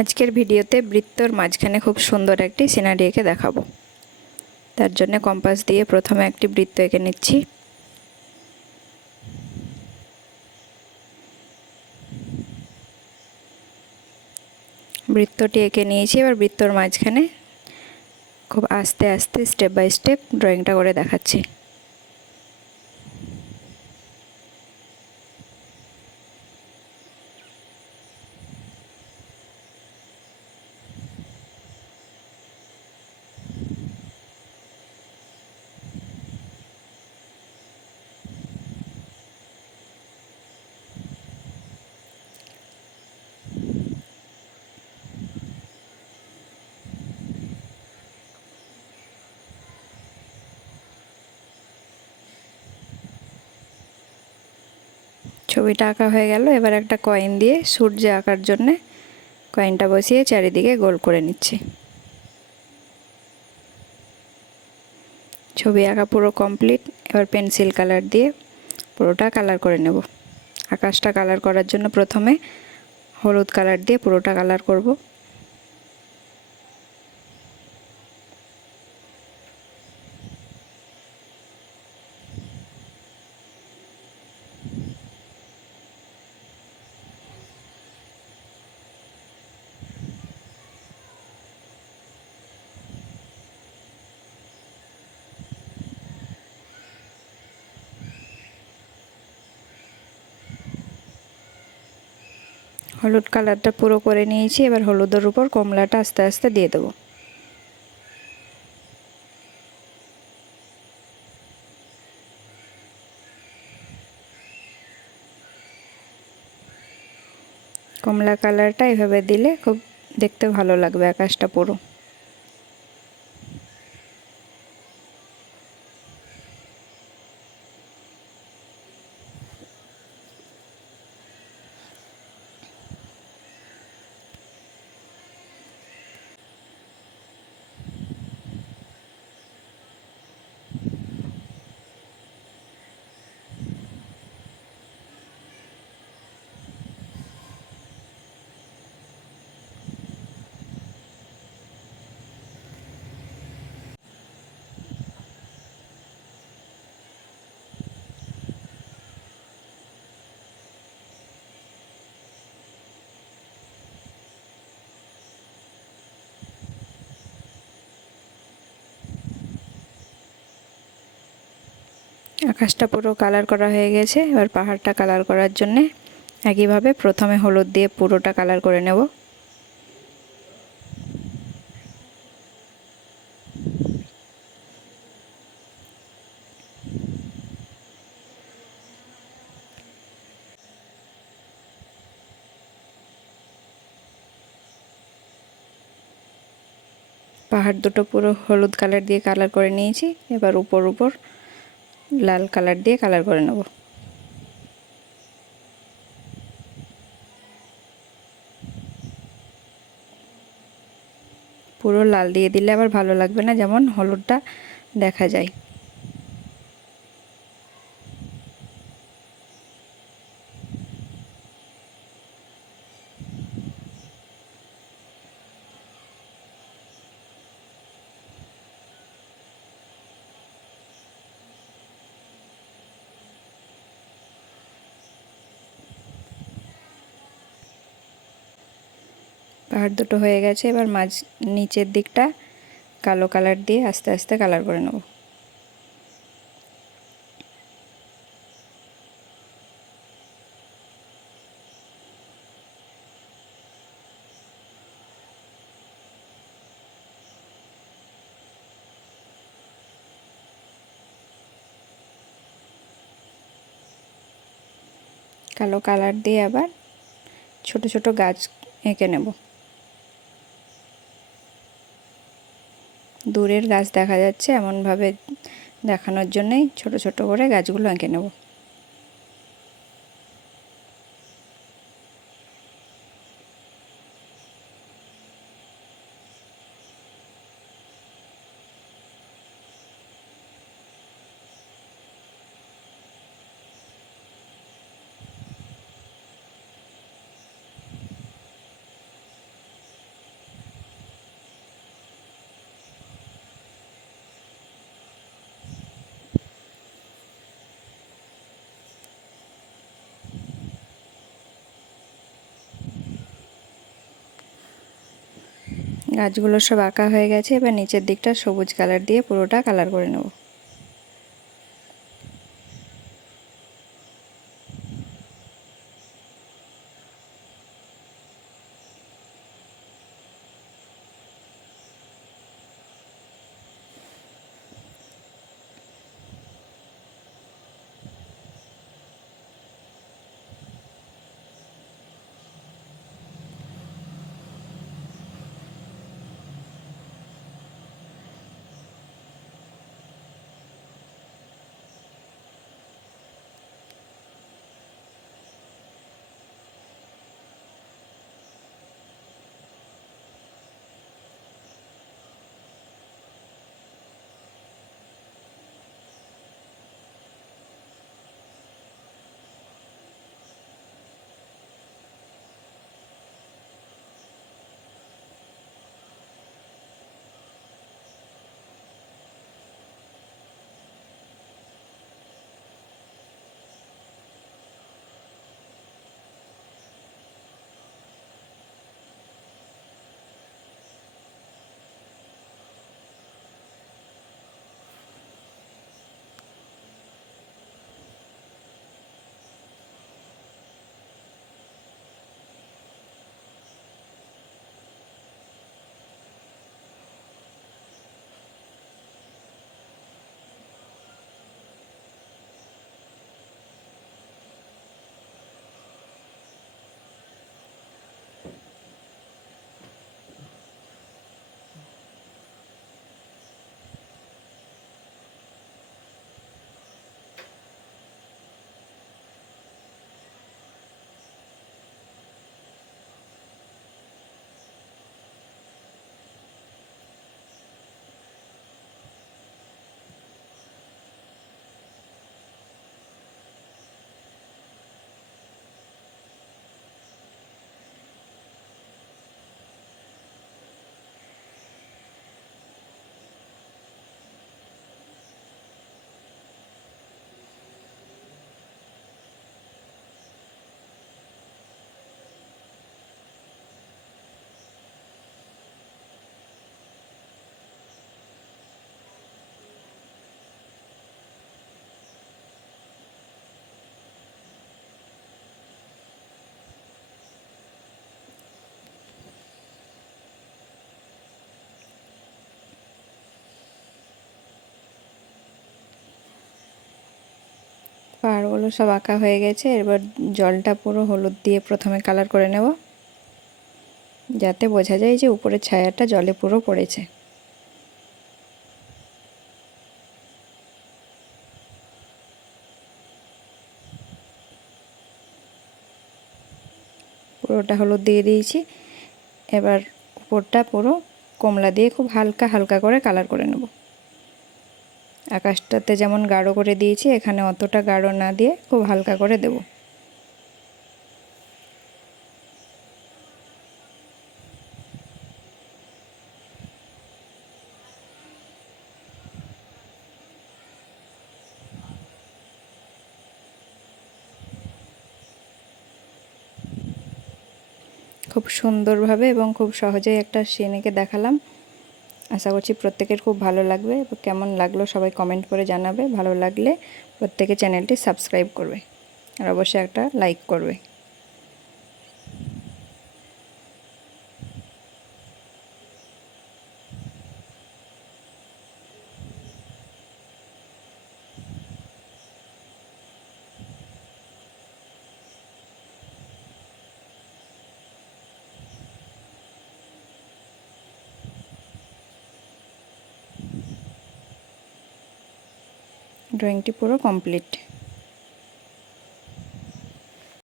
আজকের ভিডিওতে বৃত্তর মাঝখানে খুব সুন্দর একটি সিনারি এঁকে দেখাবো। তার জন্য কম্পাস দিয়ে প্রথমে একটি বৃত্ত এঁকে নিচ্ছি। বৃত্তটি এঁকে নিয়েছি। এবার বৃত্তর মাঝখানে খুব আস্তে আস্তে স্টেপ বাই স্টেপ ড্রয়িংটা করে দেখাচ্ছি। ছবিটা আঁকা হয়ে গেল। এবার একটা কয়েন দিয়ে সূর্য আঁকার জন্য কয়েনটা বসিয়ে চারিদিকে গোল করে নিচ্ছি। ছবি আঁকা পুরো কমপ্লিট। এবার পেন্সিল কালার দিয়ে পুরোটা কালার করে নেব। আকাশটা কালার করার জন্য প্রথমে হলুদ কালার দিয়ে পুরোটা কালার করব। হলুদ কালারটা পুরো করে নিয়েছি। এবার হলুদের উপর কমলাটা আস্তে আস্তে দিয়ে দেবো। কমলা কালারটা এভাবে দিলে খুব দেখতে ভালো লাগবে আকাশটা পুরো। আকাশটা পুরো কালার করা হয়ে গেছে। এবার পাহাড়টা কালার করার জন্য একইভাবে প্রথমে হলুদ দিয়ে পুরোটা কালার করে নেব। পাহাড় দুটো পুরো হলুদ কালার দিয়ে কালার করে নিয়েছি। এবার উপর লাল কালার দিয়ে কালার করে নেব। পুরো লাল দিয়ে দিলে আবার ভালো লাগবে না, যেমন হলুদটা দেখা যায়। পাহাড় দুটো হয়ে গেছে। এবার নিচের দিকটা কালো কালার দিয়ে আস্তে আস্তে কালার করে নেব। কালো কালার দিয়ে আবার ছোট ছোট গাছ এঁকে নেব। দূরের গাছ দেখা যাচ্ছে এমনভাবে দেখানোর জন্যই ছোট ছোট করে গাছগুলো এঁকে নেব। গাছগুলো সব আঁকা হয়ে গেছে। এবার নিচের দিকটা সবুজ কালার দিয়ে পুরোটা কালার করে নেব। পাহাড়গুলো সব আঁকা হয়ে গেছে। এবার জলটা পুরো হলুদ দিয়ে প্রথমে কালার করে নেব, যাতে বোঝা যায় যে উপরের ছায়াটা জলে পুরো পড়েছে। পুরোটা হলুদ দিয়ে দিয়েছি। এবার উপরটা পুরো কমলা দিয়ে খুব হালকা হালকা করে কালার করে নেব। আকাশটাতে যেমন গাঢ় করে দিয়েছি, এখানে অতটা গাঢ় না দিয়ে খুব হালকা করে দেব। খুব সুন্দরভাবে এবং খুব সহজেই একটা সিন এঁকে দেখালাম। আশা করছি প্রত্যেকের খুব ভালো লাগবে। কেমন লাগলো সবাই কমেন্ট করে জানাবে। ভালো লাগলে প্রত্যেকে চ্যানেলটি সাবস্ক্রাইব করবে আর অবশ্যই একটা লাইক করবে। ড্রয়িংটি পুরো কমপ্লিট।